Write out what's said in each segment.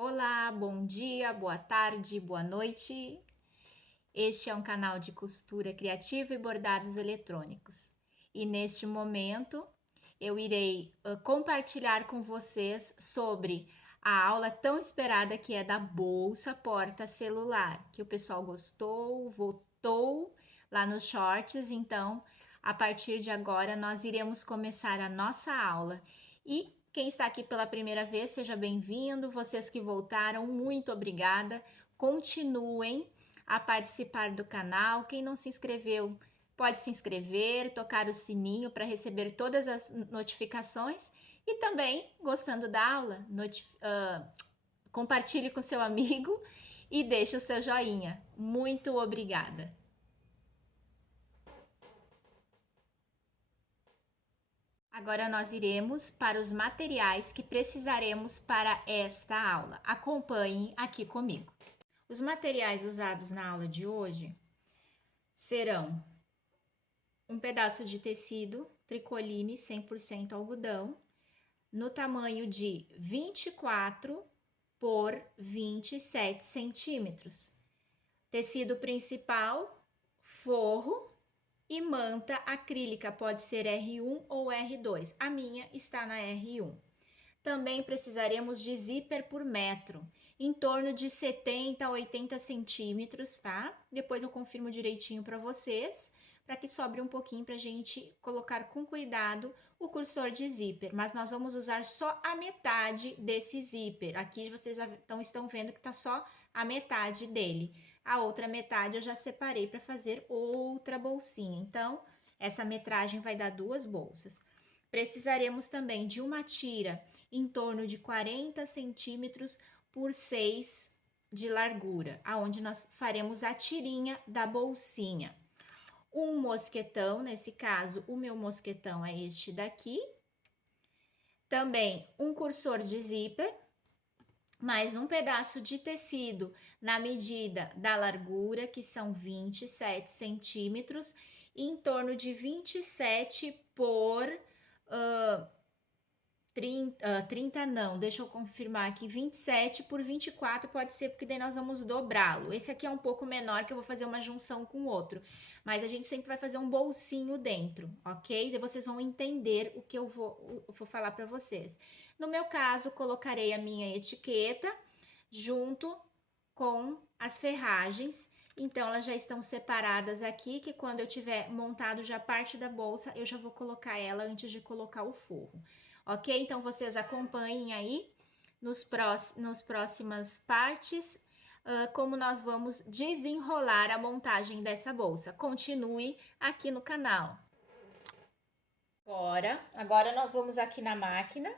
Olá, bom dia, boa tarde, boa noite. Este é um canal de costura criativa e bordados eletrônicos. E neste momento eu irei compartilhar com vocês sobre a aula tão esperada que é da bolsa porta celular, que o pessoal gostou, votou lá nos shorts. Então, a partir de agora nós iremos começar a nossa aula. E quem está aqui pela primeira vez, seja bem-vindo. Vocês que voltaram, muito obrigada. Continuem a participar do canal. Quem não se inscreveu, pode se inscrever, tocar o sininho para receber todas as notificações. E também, gostando da aula, compartilhe com seu amigo e deixe o seu joinha. Muito obrigada! Agora nós iremos para os materiais que precisaremos para esta aula. Acompanhe aqui comigo. Os materiais usados na aula de hoje serão um pedaço de tecido tricoline 100% algodão, no tamanho de 24 por 27 centímetros. Tecido principal, forro e manta acrílica, pode ser R1 ou R2. A minha está na R1. Também precisaremos de zíper por metro, em torno de 70 a 80 centímetros, tá? Depois eu confirmo direitinho para vocês, para que sobre um pouquinho para a gente colocar com cuidado o cursor de zíper. Mas nós vamos usar só a metade desse zíper. Aqui vocês já estão vendo que tá só a metade dele. A outra metade eu já separei para fazer outra bolsinha. Então, essa metragem vai dar 2 bolsas. Precisaremos também de uma tira em torno de 40 centímetros por 6 de largura, aonde nós faremos a tirinha da bolsinha. Um mosquetão, nesse caso, o meu mosquetão é este daqui. Também um cursor de zíper, mais um pedaço de tecido na medida da largura, que são 27 centímetros, em torno de 27 por 30 não, deixa eu confirmar aqui, 27 por 24 pode ser, porque daí nós vamos dobrá-lo. Esse aqui é um pouco menor, que eu vou fazer uma junção com o outro, mas a gente sempre vai fazer um bolsinho dentro, ok? Daí vocês vão entender o que eu vou falar para vocês. No meu caso, colocarei a minha etiqueta junto com as ferragens. Então, elas já estão separadas aqui, que quando eu tiver montado já parte da bolsa, eu já vou colocar ela antes de colocar o forro. Ok? Então, vocês acompanhem aí nos próximas partes como nós vamos desenrolar a montagem dessa bolsa. Continue aqui no canal. Agora nós vamos aqui na máquina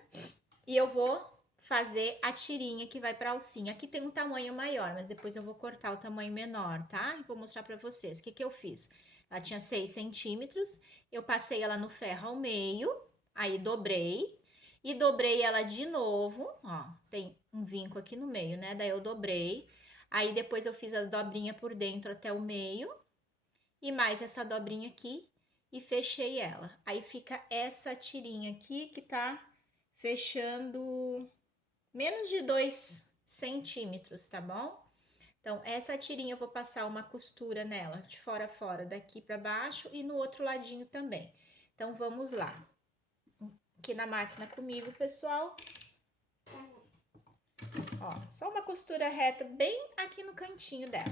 e eu vou fazer a tirinha que vai para a alcinha. Aqui tem um tamanho maior, mas depois eu vou cortar o tamanho menor, tá? E vou mostrar para vocês. O que que eu fiz? Ela tinha 6 centímetros, eu passei ela no ferro ao meio, aí dobrei, e dobrei ela de novo, ó, tem um vinco aqui no meio, né? Daí eu dobrei, aí depois eu fiz as dobrinhas por dentro até o meio, e mais essa dobrinha aqui, e fechei ela. Aí fica essa tirinha aqui que tá fechando menos de 2 centímetros, tá bom? Então, essa tirinha eu vou passar uma costura nela, de fora a fora, daqui para baixo e no outro ladinho também. Então, vamos lá. Aqui na máquina comigo, pessoal. Ó, só uma costura reta bem aqui no cantinho dela.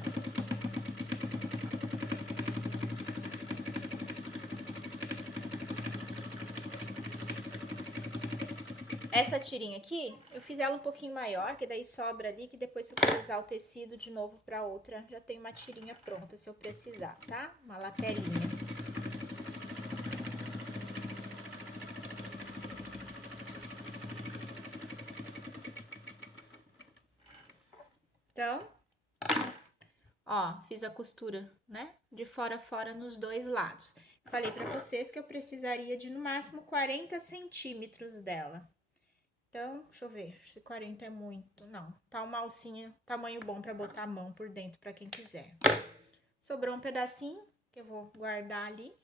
Essa tirinha aqui, eu fiz ela um pouquinho maior, que daí sobra ali, que depois se eu for usar o tecido de novo para outra, já tem uma tirinha pronta se eu precisar, tá? Uma lapelinha. Então, ó, fiz a costura, né? De fora a fora nos dois lados. Falei pra vocês que eu precisaria de no máximo 40 centímetros dela. Então, deixa eu ver se 40 é muito. Não, tá uma alcinha, tamanho bom pra botar a mão por dentro pra quem quiser. Sobrou um pedacinho que eu vou guardar ali.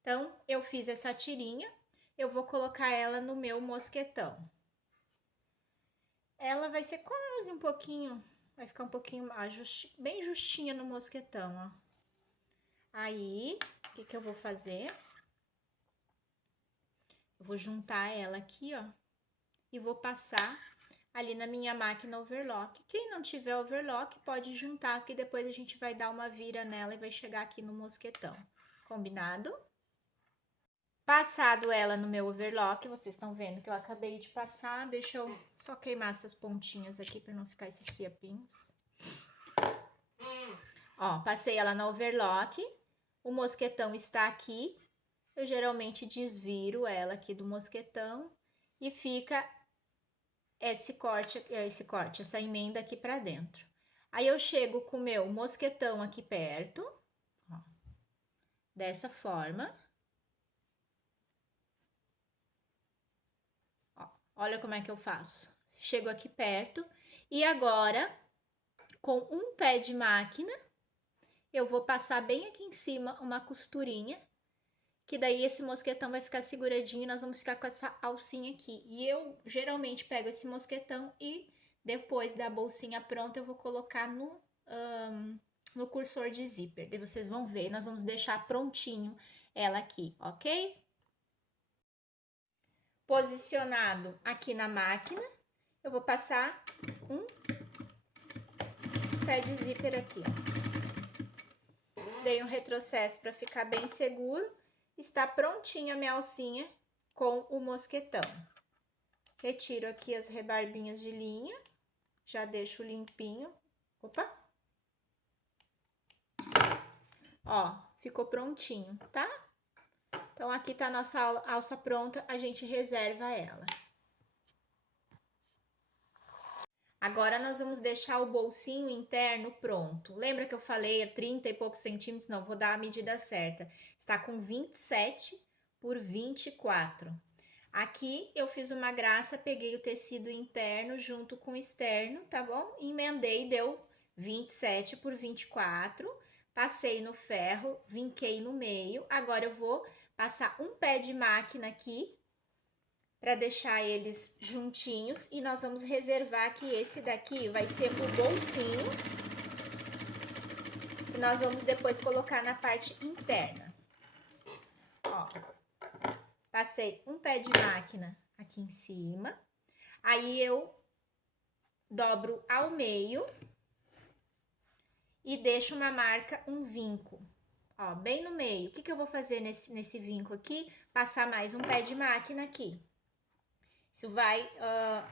Então, eu fiz essa tirinha, eu vou colocar ela no meu mosquetão. ela vai ser quase um pouquinho, vai ficar um pouquinho bem justinha no mosquetão, ó. Aí, o que eu vou fazer? Eu vou juntar ela aqui, ó, e vou passar ali na minha máquina overlock. Quem não tiver overlock, pode juntar, que depois a gente vai dar uma vira nela e vai chegar aqui no mosquetão. Combinado? Passado ela no meu overlock, vocês estão vendo que eu acabei de passar. Deixa eu só queimar essas pontinhas aqui para não ficar esses fiapinhos. Ó, passei ela no overlock. O mosquetão está aqui. Eu geralmente desviro ela aqui do mosquetão e fica essa emenda aqui para dentro. Aí eu chego com o meu mosquetão aqui perto, ó, dessa forma. Ó, olha como é que eu faço. Chego aqui perto e agora, com um pé de máquina, eu vou passar bem aqui em cima uma costurinha, que daí esse mosquetão vai ficar seguradinho e nós vamos ficar com essa alcinha aqui. E eu geralmente pego esse mosquetão e depois da bolsinha pronta eu vou colocar no cursor de zíper. Daí vocês vão ver, nós vamos deixar prontinho ela aqui, ok? Posicionado aqui na máquina, eu vou passar um pé de zíper aqui, ó. Dei um retrocesso para ficar bem seguro. Está prontinha a minha alcinha com o mosquetão. Retiro aqui as rebarbinhas de linha, já deixo limpinho. Opa! Ó, ficou prontinho, tá? Então, aqui tá a nossa alça pronta, a gente reserva ela. Agora, nós vamos deixar o bolsinho interno pronto. Lembra que eu falei 30 e poucos centímetros? Não, vou dar a medida certa. Está com 27 por 24. Aqui, eu fiz uma graça, peguei o tecido interno junto com o externo, tá bom? Emendei, deu 27 por 24. Passei no ferro, vinquei no meio. Agora, eu vou passar um pé de máquina aqui, para deixar eles juntinhos, e nós vamos reservar que esse daqui vai ser o bolsinho que nós vamos depois colocar na parte interna. Ó, passei um pé de máquina aqui em cima, aí eu dobro ao meio e deixo uma marca, um vinco, ó, bem no meio. O que eu vou fazer nesse vinco aqui? Passar mais um pé de máquina aqui. Isso vai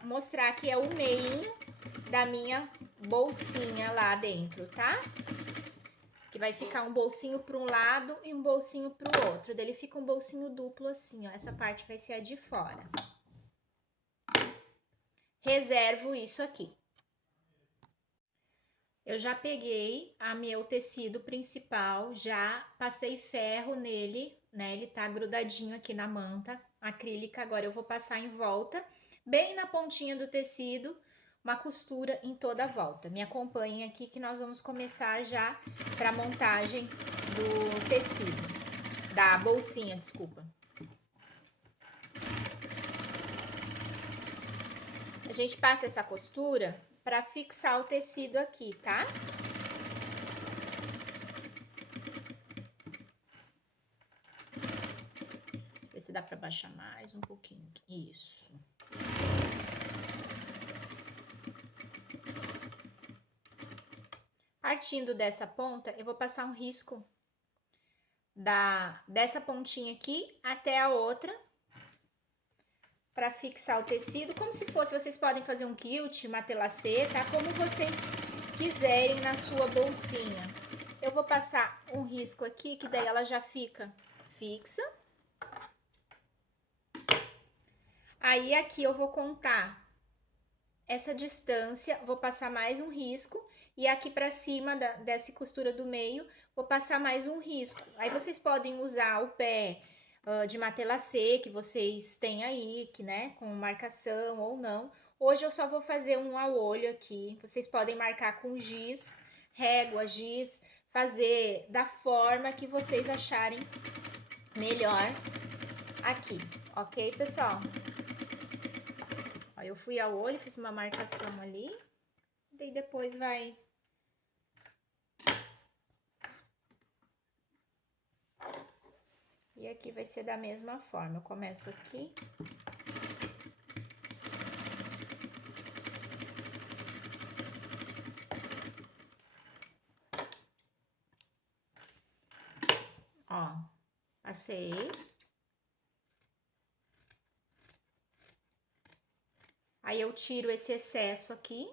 mostrar que é o meio da minha bolsinha lá dentro, tá? Que vai ficar um bolsinho para um lado e um bolsinho para o outro. Daí ele fica um bolsinho duplo assim, ó. Essa parte vai ser a de fora. Reservo isso aqui. Eu já peguei o meu tecido principal, já passei ferro nele, né? Ele tá grudadinho aqui na manta acrílica. Agora eu vou passar em volta, bem na pontinha do tecido, uma costura em toda a volta. Me acompanhem aqui que nós vamos começar já para a montagem do tecido, da bolsinha, desculpa. A gente passa essa costura para fixar o tecido aqui, tá? Ver se dá para baixar mais um pouquinho aqui. Isso. Partindo dessa ponta, eu vou passar um risco dessa pontinha aqui até a outra, para fixar o tecido, como se fosse, vocês podem fazer um quilt, matelacê, tá? Como vocês quiserem na sua bolsinha. Eu vou passar um risco aqui, que daí ela já fica fixa. Aí, aqui eu vou contar essa distância, vou passar mais um risco, e aqui pra cima dessa costura do meio, vou passar mais um risco. Aí, vocês podem usar o pé de matelacê que vocês têm aí, que, né, com marcação ou não. Hoje eu só vou fazer um ao olho aqui. Vocês podem marcar com giz, régua, giz, fazer da forma que vocês acharem melhor aqui, ok, pessoal? Ó, eu fui ao olho, fiz uma marcação ali, daí depois vai... E aqui vai ser da mesma forma, eu começo aqui. Ó, passei. Aí eu tiro esse excesso aqui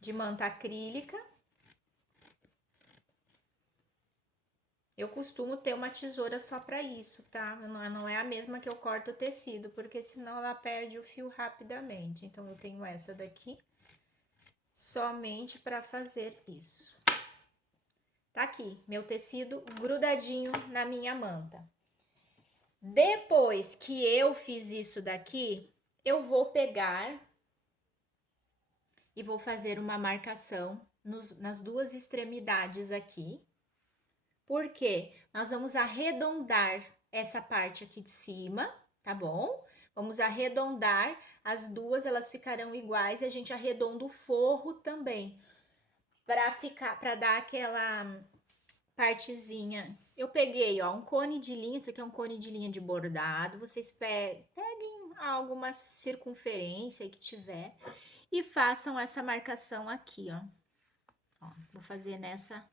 de manta acrílica. Eu costumo ter uma tesoura só para isso, tá? Não é a mesma que eu corto o tecido, porque senão ela perde o fio rapidamente. Então, eu tenho essa daqui somente para fazer isso. Tá aqui, meu tecido grudadinho na minha manta. Depois que eu fiz isso daqui, eu vou pegar e vou fazer uma marcação nas duas extremidades aqui. Porque nós vamos arredondar essa parte aqui de cima, tá bom? Vamos arredondar as duas, elas ficarão iguais e a gente arredonda o forro também, para dar aquela partezinha. Eu peguei, ó, um cone de linha, isso aqui é um cone de linha de bordado, vocês peguem alguma circunferência que tiver e façam essa marcação aqui, ó. Ó, vou fazer nessa...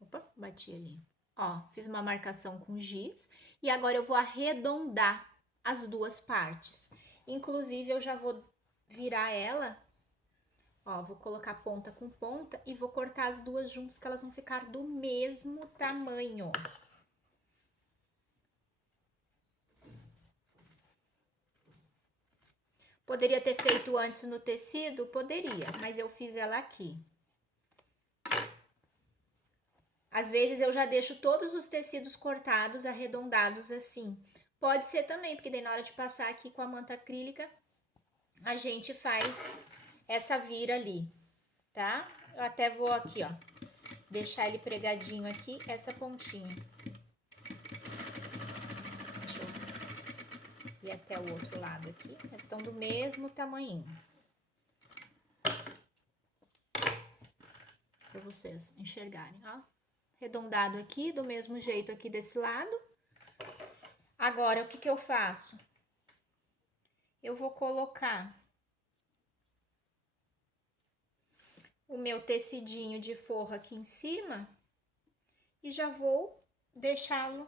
Opa, bati ali. Ó, fiz uma marcação com giz e agora eu vou arredondar as duas partes. Inclusive, eu já vou virar ela, ó, vou colocar ponta com ponta e vou cortar as duas juntas que elas vão ficar do mesmo tamanho. Poderia ter feito antes no tecido? Poderia, mas eu fiz ela aqui. Às vezes eu já deixo todos os tecidos cortados, arredondados assim. Pode ser também, porque daí na hora de passar aqui com a manta acrílica, a gente faz essa vira ali, tá? Eu até vou aqui, ó, deixar ele pregadinho aqui, essa pontinha. Deixa eu ir até o outro lado aqui, elas estão do mesmo tamanho. Pra vocês enxergarem, ó. Arredondado aqui, do mesmo jeito aqui desse lado. Agora, o que que eu faço? Eu vou colocar o meu tecidinho de forro aqui em cima e já vou deixá-lo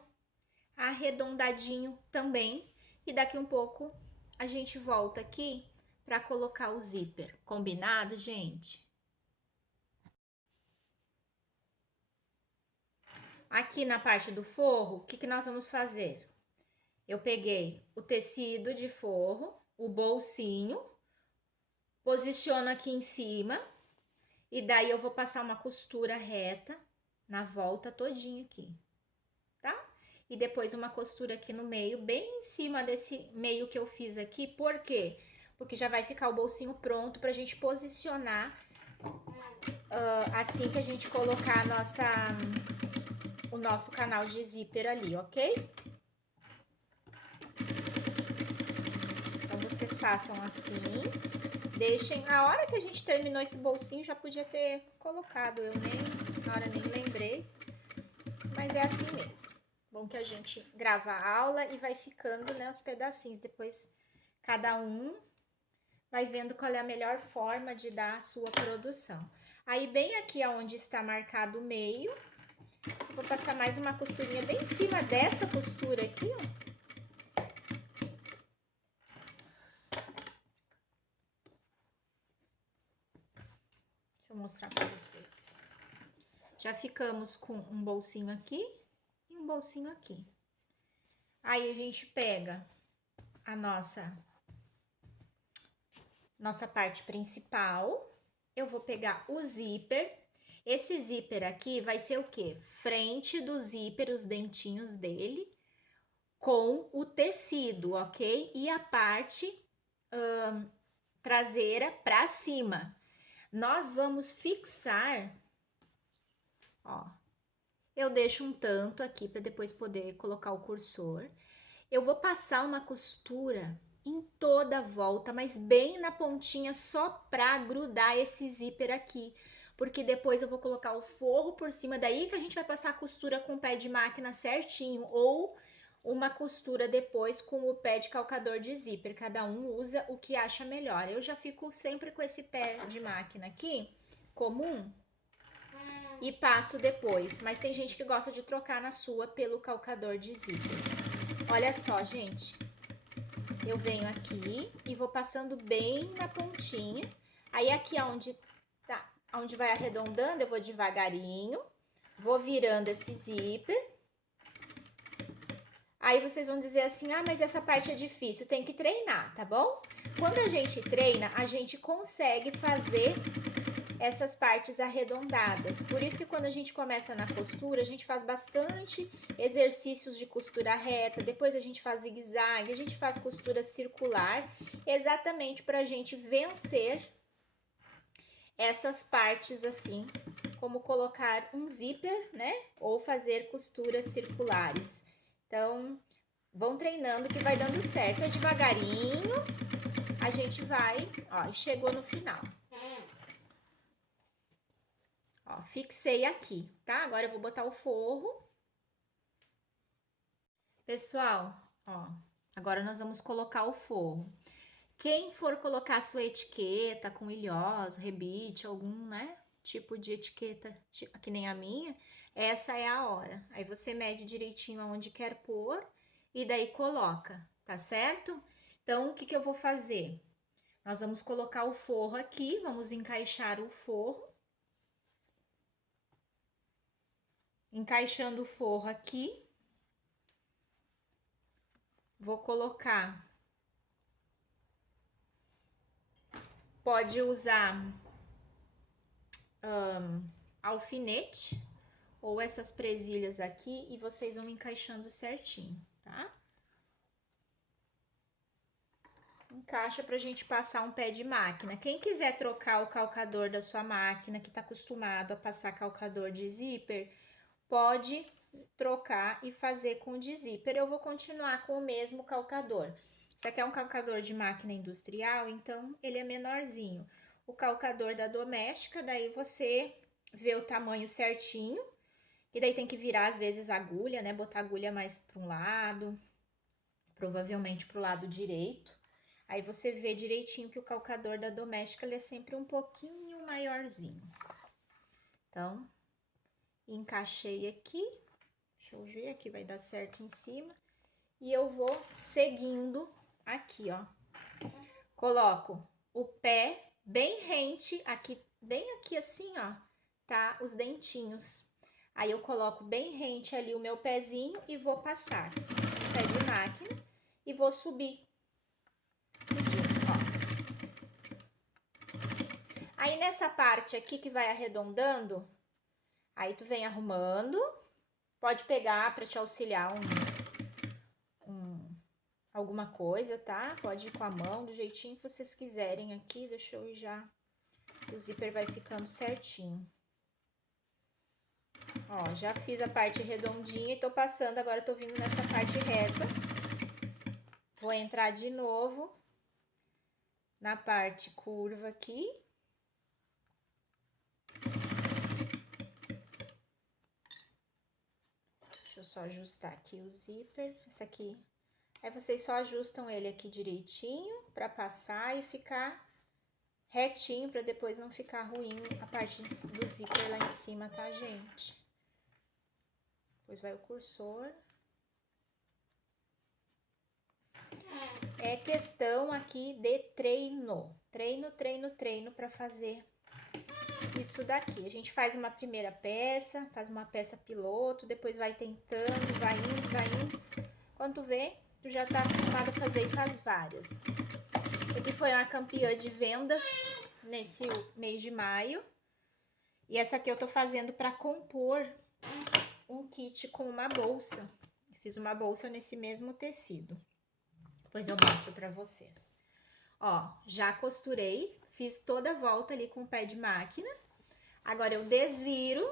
arredondadinho também. E daqui um pouco a gente volta aqui para colocar o zíper. Combinado, gente? Aqui na parte do forro, o que que nós vamos fazer? Eu peguei o tecido de forro, o bolsinho, posiciono aqui em cima e daí eu vou passar uma costura reta na volta todinha aqui, tá? E depois uma costura aqui no meio, bem em cima desse meio que eu fiz aqui. Por quê? Porque já vai ficar o bolsinho pronto pra gente posicionar assim que a gente colocar o nosso canal de zíper ali, ok? Então, vocês façam assim, deixem... A hora que a gente terminou esse bolsinho, já podia ter colocado, na hora nem lembrei, mas é assim mesmo. Bom que a gente grava a aula e vai ficando, né, os pedacinhos, depois cada um vai vendo qual é a melhor forma de dar a sua produção. Aí, bem aqui onde está marcado o meio, vou passar mais uma costurinha bem em cima dessa costura aqui, ó. Deixa eu mostrar para vocês. Já ficamos com um bolsinho aqui e um bolsinho aqui. Aí, a gente pega a nossa parte principal. Eu vou pegar o zíper. Esse zíper aqui vai ser o quê? Frente do zíper, os dentinhos dele, com o tecido, ok? E a parte traseira para cima. Nós vamos fixar, ó, Eu deixo um tanto aqui para depois poder colocar o cursor. Eu vou passar uma costura em toda a volta, mas bem na pontinha, só para grudar esse zíper aqui. Porque depois eu vou colocar o forro por cima, daí que a gente vai passar a costura com o pé de máquina certinho, ou uma costura depois com o pé de calcador de zíper. Cada um usa o que acha melhor. Eu já fico sempre com esse pé de máquina aqui, comum, e passo depois. Mas tem gente que gosta de trocar na sua pelo calcador de zíper. Olha só, gente. Eu venho aqui e vou passando bem na pontinha. Aí aqui onde vai arredondando, eu vou devagarinho. Vou virando esse zíper. Aí vocês vão dizer assim, ah, mas essa parte é difícil, tem que treinar, tá bom? Quando a gente treina, a gente consegue fazer essas partes arredondadas. Por isso que quando a gente começa na costura, a gente faz bastante exercícios de costura reta, depois a gente faz zigue-zague, a gente faz costura circular, exatamente para a gente vencer essas partes assim, como colocar um zíper, né? Ou fazer costuras circulares. Então, vão treinando que vai dando certo. É devagarinho, a gente vai, ó, chegou no final. Ó, fixei aqui, tá? Agora eu vou botar o forro. Pessoal, ó, agora nós vamos colocar o forro. Quem for colocar a sua etiqueta com ilhós, rebite, algum, né, tipo de etiqueta que nem a minha, essa é a hora. Aí você mede direitinho aonde quer pôr e daí coloca, tá certo? Então, o que que eu vou fazer? Nós vamos colocar o forro aqui, vamos encaixar o forro. Encaixando o forro aqui, vou colocar. Pode usar alfinete ou essas presilhas aqui e vocês vão encaixando certinho, tá? Encaixa pra gente passar um pé de máquina. Quem quiser trocar o calcador da sua máquina, que tá acostumado a passar calcador de zíper, pode trocar e fazer com de zíper. Eu vou continuar com o mesmo calcador. Esse aqui é um calcador de máquina industrial, então ele é menorzinho. O calcador da doméstica, daí você vê o tamanho certinho. E daí tem que virar às vezes a agulha, né? Botar a agulha mais para um lado, provavelmente para o lado direito. Aí você vê direitinho que o calcador da doméstica ele é sempre um pouquinho maiorzinho. Então, encaixei aqui. Deixa eu ver, aqui vai dar certo em cima. E eu vou seguindo aqui, ó. Coloco o pé bem rente, aqui, bem aqui assim, ó, tá? Os dentinhos. Aí eu coloco bem rente ali o meu pezinho e vou passar o pé de máquina e vou subir. Aí nessa parte aqui que vai arredondando, aí tu vem arrumando. Pode pegar para te auxiliar alguma coisa, tá? Pode ir com a mão, do jeitinho que vocês quiserem aqui. Deixa eu ir já. O zíper vai ficando certinho. Ó, já fiz a parte redondinha e tô passando, agora tô vindo nessa parte reta. Vou entrar de novo na parte curva aqui. Deixa eu só ajustar aqui o zíper. Esse aqui. Aí vocês só ajustam ele aqui direitinho pra passar e ficar retinho, pra depois não ficar ruim a parte do zíper lá em cima, tá, gente? Depois vai o cursor. É questão aqui de treino. Treino, treino, treino para fazer isso daqui. A gente faz uma primeira peça, faz uma peça piloto, depois vai tentando, vai indo, vai indo. Quando tu vê, tu já tá acostumado a fazer e faz várias. Aqui foi uma campeã de vendas nesse mês de maio. E essa aqui eu tô fazendo para compor um kit com uma bolsa. Fiz uma bolsa nesse mesmo tecido. Depois eu mostro pra vocês. Ó, já costurei, fiz toda a volta ali com o pé de máquina. Agora eu desviro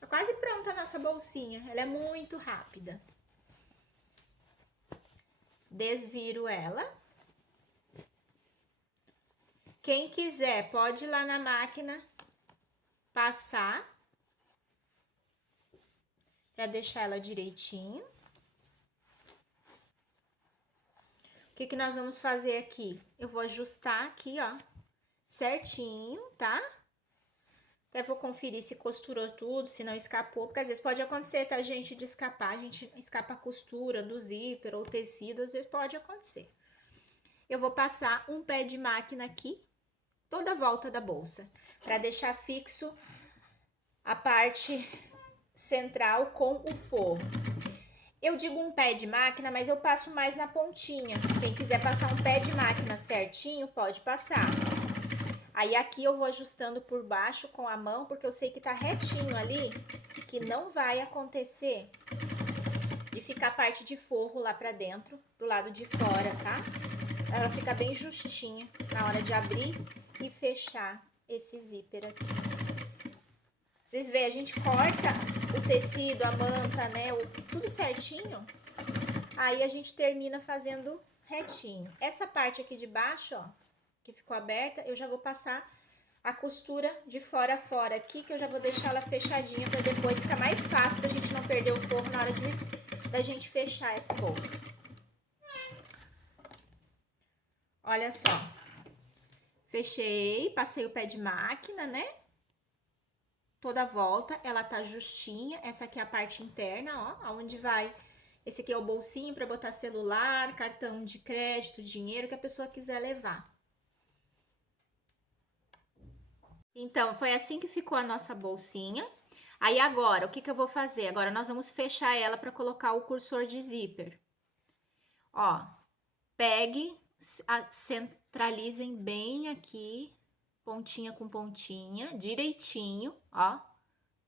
Tá quase pronta a nossa bolsinha, ela é muito rápida. Desviro ela. Quem quiser pode ir lá na máquina passar para deixar ela direitinho. O que que nós vamos fazer aqui? Eu vou ajustar aqui, ó, certinho, tá? Até vou conferir se costurou tudo, se não escapou, porque às vezes pode acontecer, tá, gente, de escapar. A gente escapa a costura do zíper ou tecido, às vezes pode acontecer. Eu vou passar um pé de máquina aqui, toda a volta da bolsa, para deixar fixo a parte central com o forro. Eu digo um pé de máquina, mas eu passo mais na pontinha. Quem quiser passar um pé de máquina certinho, pode passar. Aí aqui eu vou ajustando por baixo com a mão, porque eu sei que tá retinho ali, que não vai acontecer de ficar a parte de forro lá pra dentro, pro lado de fora, tá? Ela fica bem justinha na hora de abrir e fechar esse zíper aqui. Vocês veem, a gente corta o tecido, a manta, né, tudo certinho. Aí a gente termina fazendo retinho. Essa parte aqui de baixo, ó, que ficou aberta, eu já vou passar a costura de fora a fora aqui, que eu já vou deixar ela fechadinha para depois ficar mais fácil pra gente não perder o forro na hora da gente fechar essa bolsa. Olha só. Fechei, passei o pé de máquina, né? Toda a volta, ela tá justinha. Essa aqui é a parte interna, ó, aonde vai. Esse aqui é o bolsinho para botar celular, cartão de crédito, dinheiro que a pessoa quiser levar. Então, foi assim que ficou a nossa bolsinha. Aí agora, o que que eu vou fazer? Agora nós vamos fechar ela para colocar o cursor de zíper. Ó, pegue, centralizem bem aqui, pontinha com pontinha, direitinho, ó,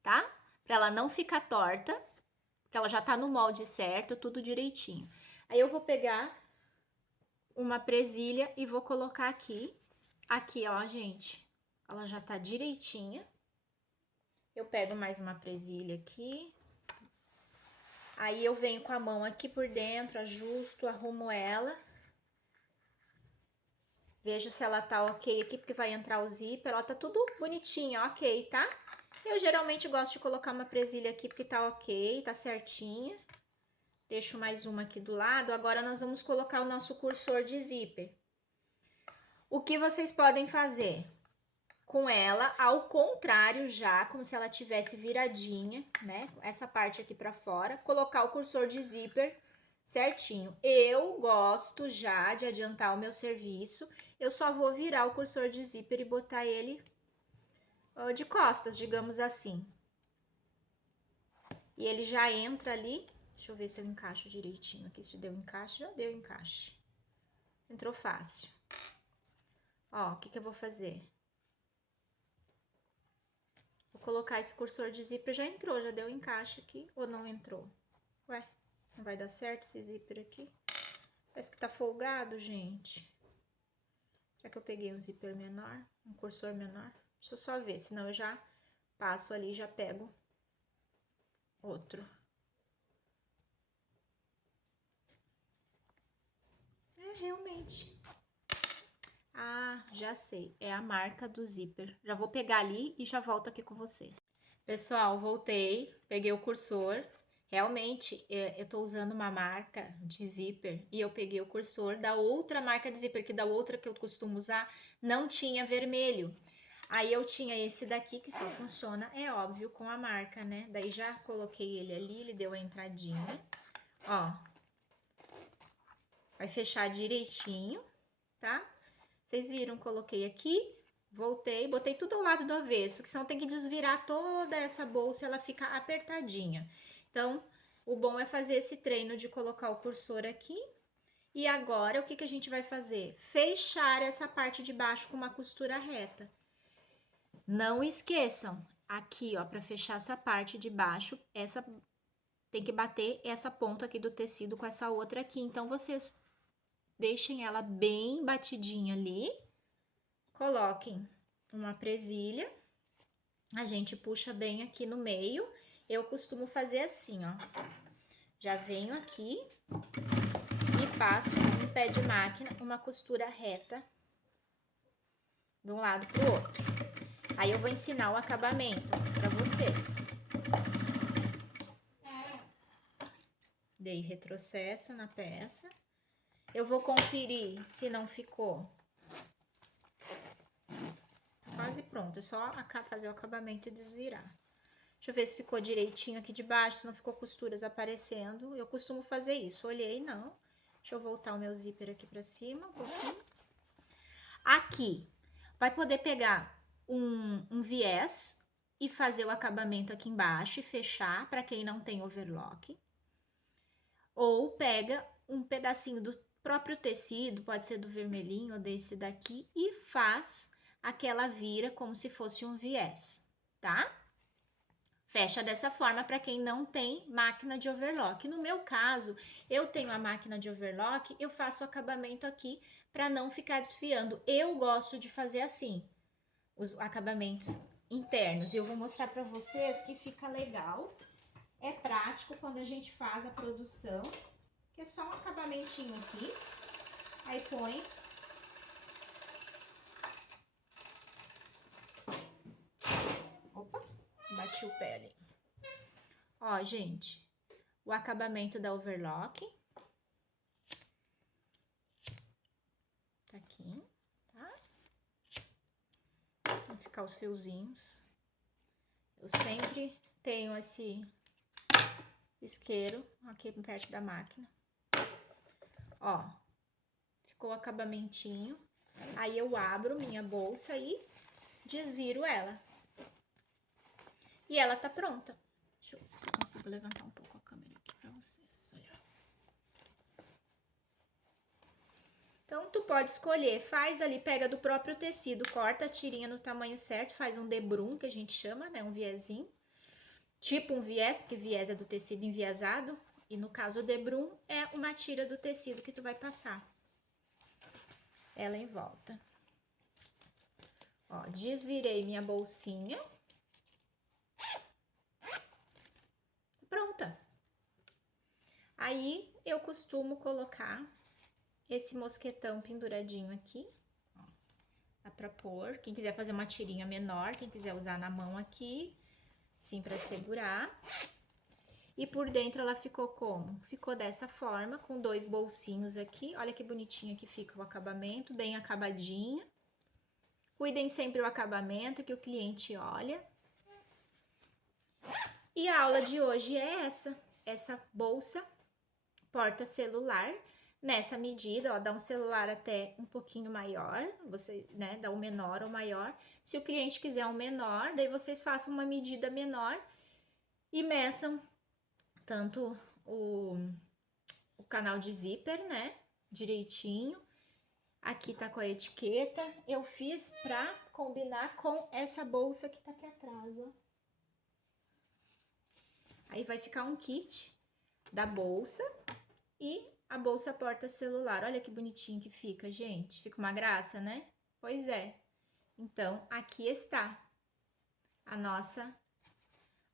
tá? Para ela não ficar torta, porque ela já tá no molde certo, tudo direitinho. Aí eu vou pegar uma presilha e vou colocar aqui, ó, gente, ela já tá direitinha. Eu pego mais uma presilha aqui. Aí eu venho com a mão aqui por dentro, ajusto, arrumo ela. Vejo se ela tá ok aqui, porque vai entrar o zíper. Ela tá tudo bonitinha, ok, tá? Eu geralmente gosto de colocar uma presilha aqui, porque tá ok, tá certinha. Deixo mais uma aqui do lado. Agora nós vamos colocar o nosso cursor de zíper. O que vocês podem fazer? Com ela ao contrário já, como se ela tivesse viradinha, né? Essa parte aqui pra fora, colocar o cursor de zíper certinho. Eu gosto já de adiantar o meu serviço, eu só vou virar o cursor de zíper e botar ele de costas, digamos assim. E ele já entra ali, deixa eu ver se eu encaixo direitinho aqui, se deu encaixe, já deu encaixe. Entrou fácil. Ó, o que que eu vou fazer? Vou colocar esse cursor de zíper, já entrou, já deu encaixe aqui, ou não entrou? Ué, não vai dar certo esse zíper aqui? Parece que tá folgado, gente. Já que eu peguei um zíper menor, um cursor menor, deixa eu só ver, senão eu já passo ali e já pego outro. É, realmente. Ah, já sei, é a marca do zíper. Já vou pegar ali e já volto aqui com vocês. Pessoal, voltei, peguei o cursor. Realmente, eu tô usando uma marca de zíper e eu peguei o cursor da outra marca de zíper, que da outra que eu costumo usar não tinha vermelho. Aí eu tinha esse daqui que só funciona, é óbvio, com a marca, né? Daí já coloquei ele ali, ele deu a entradinha. Ó, vai fechar direitinho, tá? Vocês viram, coloquei aqui, voltei, botei tudo ao lado do avesso, porque senão tem que desvirar toda essa bolsa e ela fica apertadinha. Então, o bom é fazer esse treino de colocar o cursor aqui. E agora, o que que a gente vai fazer? Fechar essa parte de baixo com uma costura reta. Não esqueçam, aqui, ó, para fechar essa parte de baixo, essa tem que bater essa ponta aqui do tecido com essa outra aqui. Então, vocês deixem ela bem batidinha ali. Coloquem uma presilha. A gente puxa bem aqui no meio Eu costumo fazer assim, ó. Já venho aqui e passo no pé de máquina uma costura reta de um lado pro outro. Aí eu vou ensinar o acabamento para vocês. Dei retrocesso na peça. Eu vou conferir se não ficou. Quase pronto, é só fazer o acabamento e desvirar. Deixa eu ver se ficou direitinho aqui de baixo, se não ficou costuras aparecendo. Eu costumo fazer isso. Olhei, não. Deixa eu voltar o meu zíper aqui pra cima um pouquinho. Aqui, vai poder pegar um viés e fazer o acabamento aqui embaixo e fechar, para quem não tem overlock. Ou pega um pedacinho do próprio tecido, pode ser do vermelhinho ou desse daqui, e faz aquela vira como se fosse um viés, tá? Fecha dessa forma para quem não tem máquina de overlock. No meu caso, eu tenho a máquina de overlock, eu faço o acabamento aqui para não ficar desfiando. Eu gosto de fazer assim, os acabamentos internos. E eu vou mostrar para vocês que fica legal. É prático quando a gente faz a produção, que é só um acabamentinho aqui. Aí põe. Opa, bati o pé ali. Ó, gente, o acabamento da overlock. Tá aqui, tá? Vão ficar os fiozinhos. Eu sempre tenho esse isqueiro aqui perto da máquina. Ó, ficou o acabamentinho. Aí eu abro minha bolsa e desviro ela. E ela tá pronta. Deixa eu ver se eu consigo levantar um pouco a câmera aqui pra vocês. Então, tu pode escolher, faz ali, pega do próprio tecido, corta a tirinha no tamanho certo, faz um debrum, que a gente chama, né, um viezinho. Tipo um viés, porque viés é do tecido enviesado, e no caso o debrum é uma tira do tecido que tu vai passar ela em volta. Ó, desvirei minha bolsinha. Pronta. Aí, eu costumo colocar esse mosquetão penduradinho aqui, ó, dá pra pôr. Quem quiser fazer uma tirinha menor, quem quiser usar na mão aqui, sim, pra segurar. E por dentro ela ficou como? Ficou dessa forma, com 2 bolsinhos aqui. Olha que bonitinho que fica o acabamento, bem acabadinho. Cuidem sempre do acabamento, que o cliente olha. E a aula de hoje é essa bolsa porta-celular. Nessa medida, ó, dá um celular até um pouquinho maior, você, né, dá o menor ou maior. Se o cliente quiser um menor, daí vocês façam uma medida menor e meçam tanto o canal de zíper, né, direitinho. Aqui tá com a etiqueta. Eu fiz pra combinar com essa bolsa que tá aqui atrás, ó. Aí vai ficar um kit da bolsa e a bolsa porta-celular. Olha que bonitinho que fica, gente. Fica uma graça, né? Pois é. Então, aqui está a nossa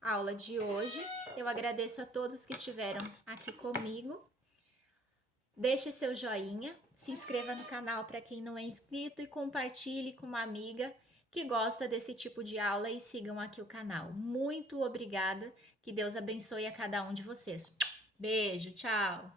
aula de hoje. Eu agradeço a todos que estiveram aqui comigo. Deixe seu joinha, se inscreva no canal para quem não é inscrito e compartilhe com uma amiga que gosta desse tipo de aula e sigam aqui o canal. Muito obrigada, que Deus abençoe a cada um de vocês. Beijo, tchau!